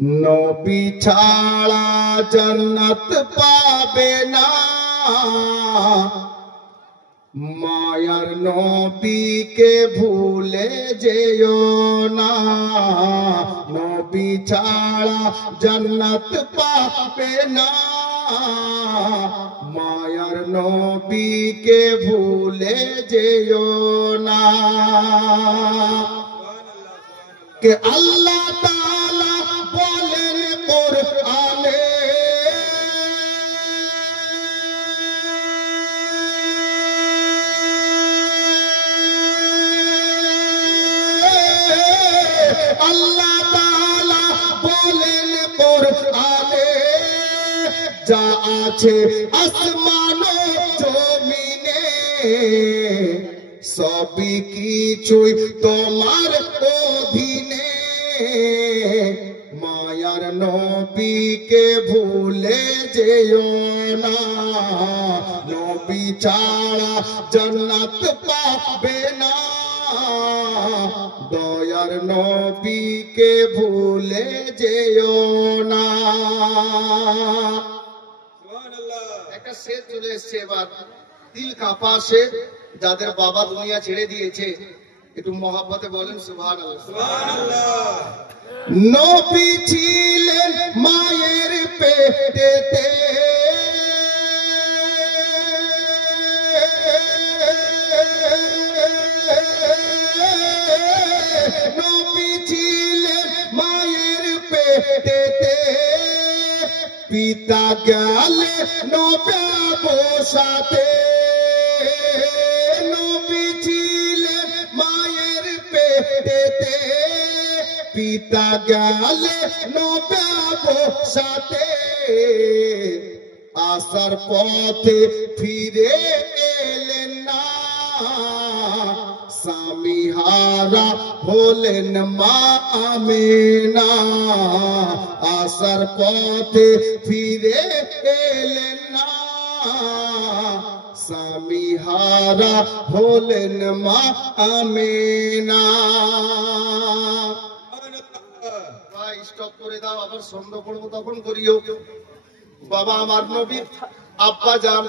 নবী ছাড়া জান্নাত পাবে না, মায়ার নবীকে ভুলে যেও না। নবী ছাড়া জান্নাত পাবে না, মায়ার নবীকে ভুলে যেও না। কে আল্লাহ তাআলা বলেন কোরআনে, আল্লাহ তাআলা বলেন কোরআনে, যা আছে আসমান ও জমিনে সবই কিছুই তোমার অধীনে। মায়ার নবীকে ভুলে যেও না, নবী ছাড়া জান্নাত পাবে না, দয়ার নবীকে ভুলে যেও না। একটা শের চলে এসছে এবার, দিল কাঁপা শের। যাদের বাবা দুনিয়া ছেড়ে দিয়েছে একটু মহব্বতে বলেন সুবহানাল্লাহ। সুবহানাল্লাহ। নবী ছিলেন মায়ের পেটেতে, নবী ছিলেন মায়ের পেটেতে, পিতা গেলে নবে বসাতে। নবী ছিলেন মায়ের পেটেতে, পিতা গেলে নবে বসাতে। আসার পথে ফিরে এলেন না, স্বামী হারা হলেন মা আমেনা। আসার পথে ফিরে এলেন না, স্বামী হারা হলেন মা আমেনা। ভাই স্টপ করে দাও, আবার সন্দেহ করবো তখন করিও। বাবা আমার নবীর আব্বা যান